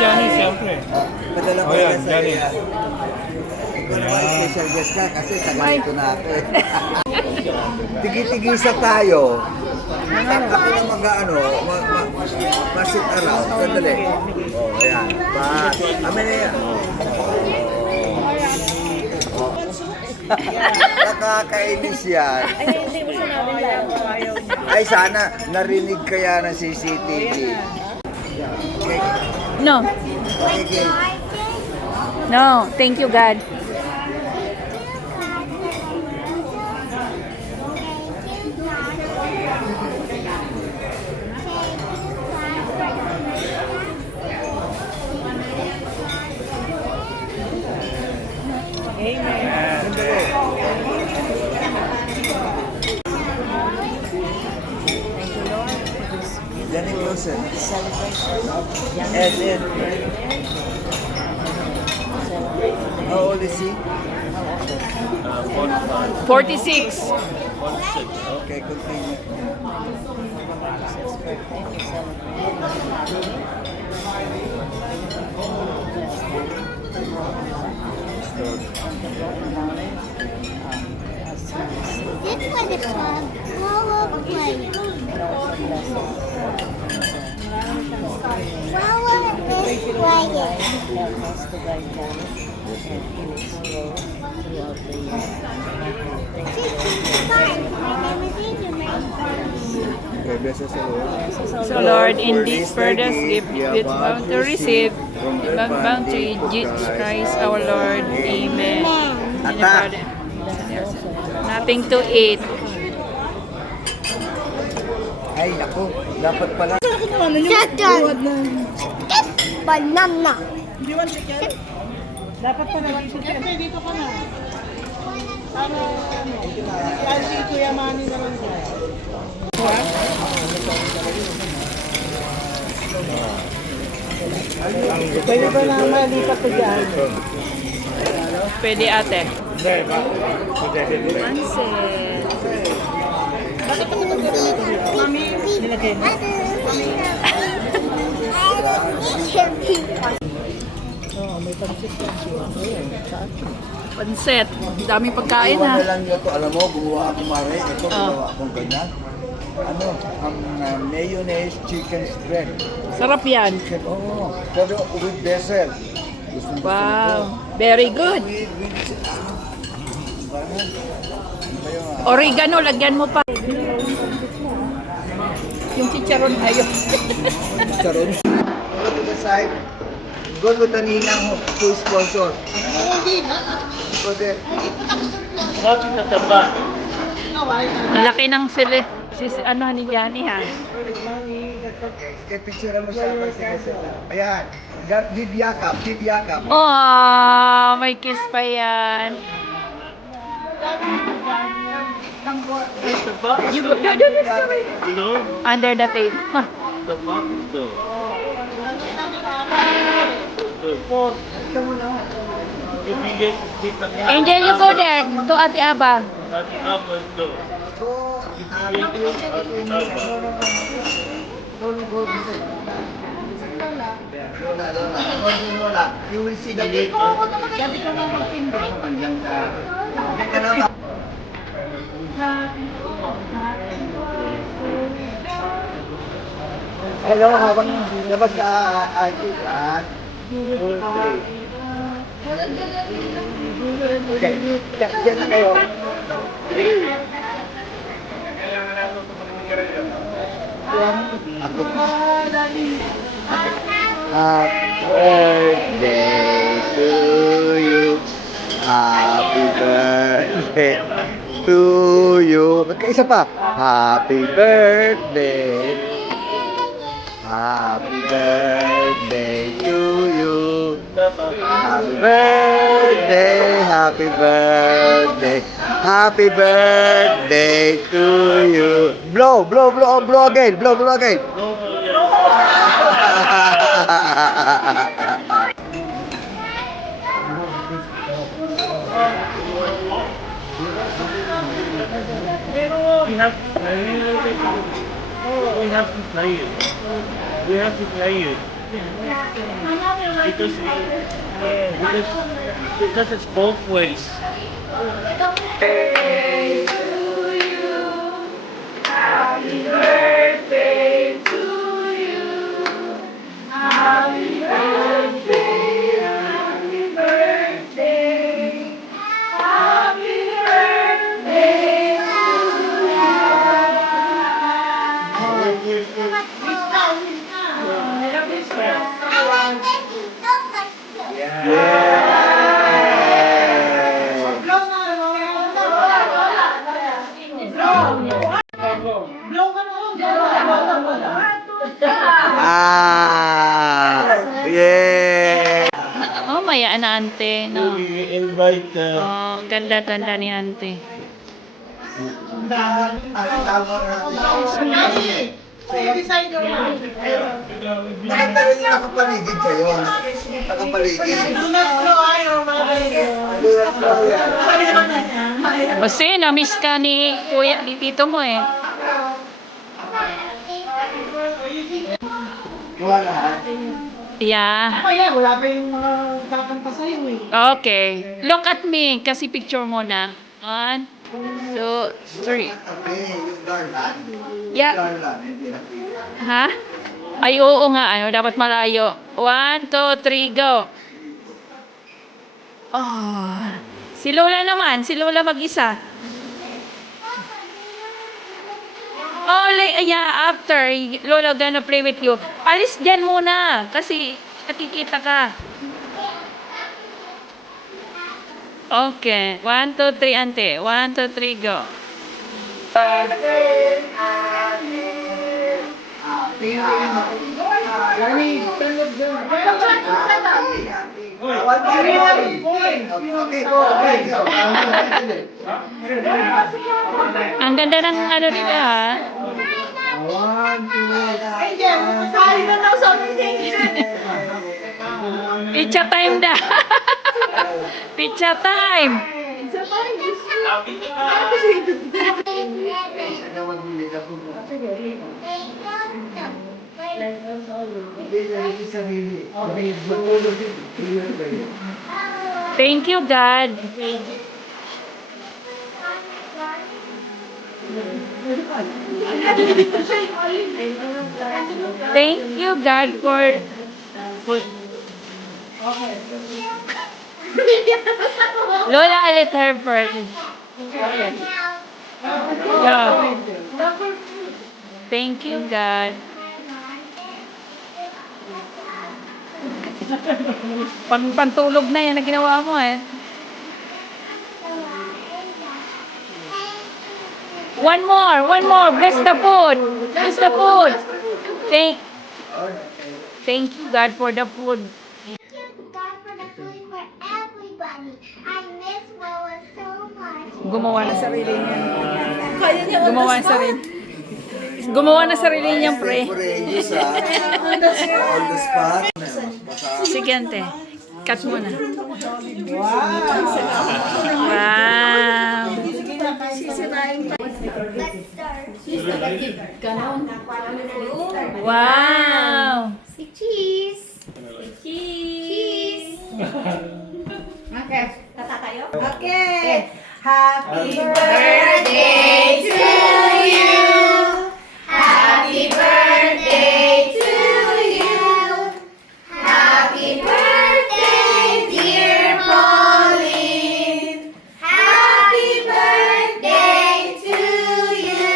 Johnny, siyempre. Padala ko Oh, yan, yan sa Johnny. iya. Ikaw naman, special guest ka kasi tagal ko na ito eh. Tigi-tigisa tayo. Ako na mag-ano, ma-sit around. Sandali. Oh, ayan. Amin na yan. Nakakainis yan. Ay, hindi mo sinabi lang kung ayaw niya. Ay, sana narinig kaya ng CCTV. Okay. No. Okay. No. Thank you, God. Danny Closer. Celebration. Ed. How old is he? 46. Okay, continue. His birthday, we celebrate. This one is fun. Flower play. Flower is playing. Help us to guide them and Phoenix grow throughout the year. My name is Adrian. Okay, bless us, Lord. So Lord, in this furthest gift we bound to receive, bound to Jesus Christ our Lord. Amen. In the Father. Nothing to eat. Ay, naku. Dapat pala. Chicken. Banana. Dapat pa naman siya. Dito ka na. Para ano, si Kuya Manny na lang siya. Pwede ba na malipat ko dyan? Pwede ate. Hindi, ba? Hindi. Pansit. Nilagay mo. Oo, may pansit yan siya. Pansit. Daming pagkain Iwan ha. na lang nyo ito. Alam mo, gumawa ako mare. Ito, gumawa akong ganyan. Ano, ang mayonnaise chicken spread. Sarap yan. Chicken, oo. Pero with dessert. Gusto Wow. Very good. Oregano, lagyan mo pa. Yung chicharon ayun. Charon. Go to the side. Go to the ninang who sponsor. Go there. Ang laki ng sili. Ano ni Johnny ha. Okay, picture mo siya. Ayan. Did yakap. Oh, may kiss pa yan. Under the table. Huh. Angel, you go there. To Ate Aba. Lola, you will see the lake. Sabi ka na magpindi. Diyan ka na. Hello, habang labas ka, auntie. Okay, diyan na kayo. Ako. Happy birthday to you. Happy birthday to you. Magkaisa pa. Happy birthday. Happy birthday to you. Happy birthday. Happy birthday. Happy birthday to you. Blow, blow, blow, blow again. Blow, blow again. We have to play it. We have to play it. Because, because it's both ways. Yeah! Oh, mayaan na ante, no? We invite Oh, ganda-ganda ni ante. Decide ko na. Maganda rin yung nakapaligid kayo. Nakapaligid. Kasi, na-miss ka ni kuya, ni tito mo eh. Yeah. Kaya, wala pa yung mga kakanta sa'yo eh. Okay. Look at me. Kasi picture mo na. 1, 2, 3. Yung garland. Yeah. Garland. Hindi na Ha? Ay, oo nga. Ano, dapat malayo. 1, 2, 3, go. Oh. Si Lola naman. Si Lola mag-isa. Oh, like, yeah, after. Lola gonna play with you. Alis dyan muna. Kasi nakikita ka. Okay. 1, 2, 3, ante. 1, 2, 3, go. Ang ganda ng ano nila, ha? Sorry na daw sa meeting. Pizza time na. Pizza time. Thank you, God. Thank you, God, for Lola, let her first. Yeah. Thank you, God. Pantulog na yan na ginawa mo eh. One more. Bless the food. Bless the food. Thank you, God, for the food. Thank you, God, for the food for everybody. I miss Lola so much. Gumawa na sarili niya. Gumawa na sarili. Gumawa na sarili niyang pre. Courageous, ha? On the spot. Sige, ante. Cut mo na. Wow. Wow. Cheese. Cheese. Okay. Tata tayo? Okay. Happy Birthday to you. Happy birthday to you. Happy birthday, dear Pauline. Happy birthday to you.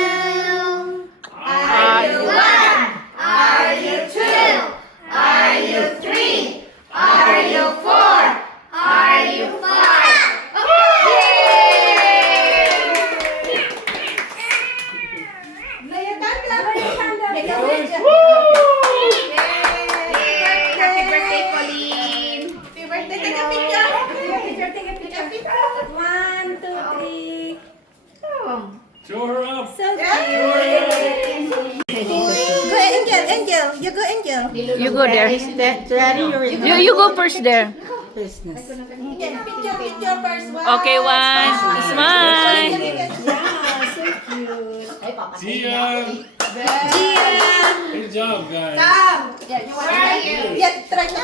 Are you one? Are you two? Are you three? Are you four? Are you five? Happy birthday, Pauline. Happy birthday. Take a picture. Take a picture. 1, 2, 3. Oh, Show her up. so cute. Go, Angel. You go, Angel. You go there. You go first there. Picture first. Okay, one. Smile. See ya. Good job, guys. Yeah, try to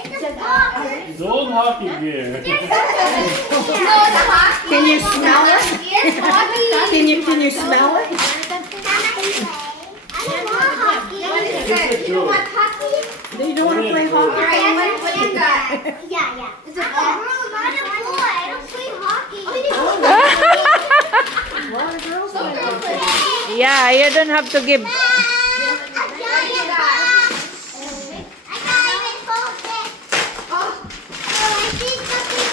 It's a box. It's old hockey gear. Can you smell it? Can you smell it? I don't want hockey. You don't want hockey? You don't want to play hockey? What do you got? Yeah. It's a girl, not a boy. I don't play hockey. Yeah, you don't have to give. I can't even hold it. Oh, I see something.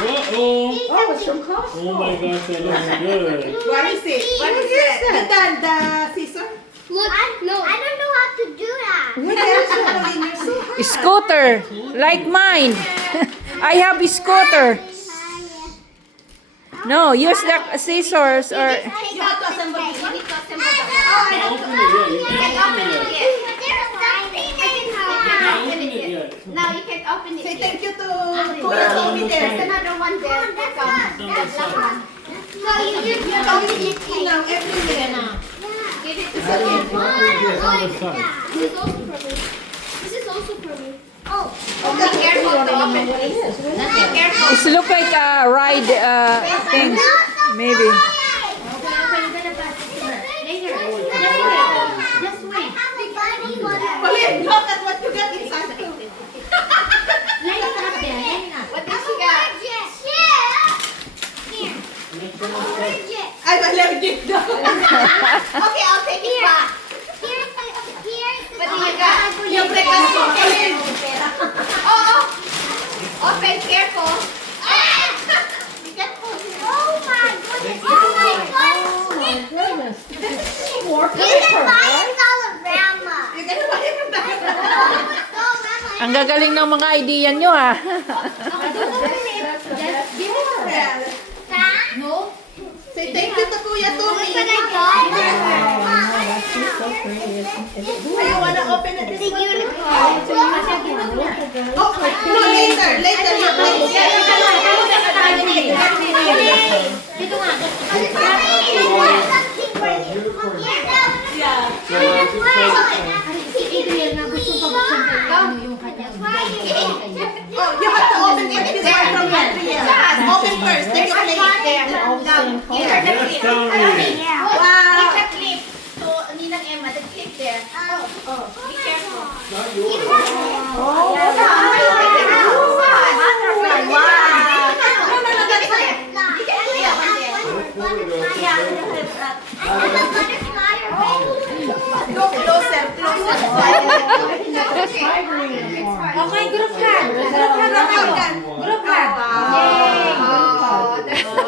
Uh-oh. Oh, it's from Costco. Oh my gosh, that looks good. What is it? What is it? The scissor? Look, I don't know how to do that. What else you have in your soup? Scooter, like mine. I have a scooter. No, use the scissors or. You have to assemble it. You need to assemble it. You can't open it yet. You can't open it yet. You can't open it yet. Now you can open it. Say thank you to Kuya Tommy there. There's another one there. That's one. So you just open it Now everywhere. Give it to It's on the side. This is also for me. This is also for me. Oh. Be careful to open it. Be careful. It look like a ride thing, maybe. Just wait. I have a bunny one. Pauline, look at what you got inside too. Line it up there. Line it up. What did she got? Here. Orange it. I'm allergic daw. Okay, I'll take it back. Here's What do you got? Yung breakfast ko. Pauline. Oh. Open, careful. Be careful. Oh my goodness. Oh my goodness. You can buy it Dollarama. You can buy it from the Dollarama. Ang gagaling ng mga idea nyo ha. No. Say thank you to Kuya Tommy. Look what I got. You wanna open it The this one? unicorn. Oh, no, later. Later. Dito nga. Something for you. Si Adrian na gusto pa buksan yung kanyang Oh, you have to open it this one from Adrian. Open first. Then you play it there. Yes, Tommy. Wow. It's a clip. So, Ninang Emma, the clip there. Oh. Be careful. Go closer. Okay, group hug. Group hug. Oh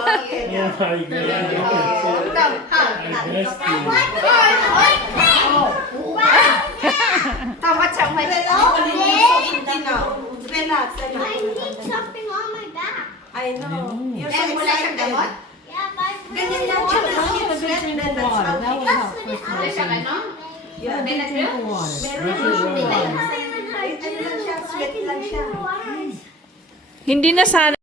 my God. I missed Relax. I need something on my back. I know. You're so excited. Yeah, my Ganyan yan. Sweat, then that's how we Yeah, meron lang siya. Sweat lang siya. Hindi na sana.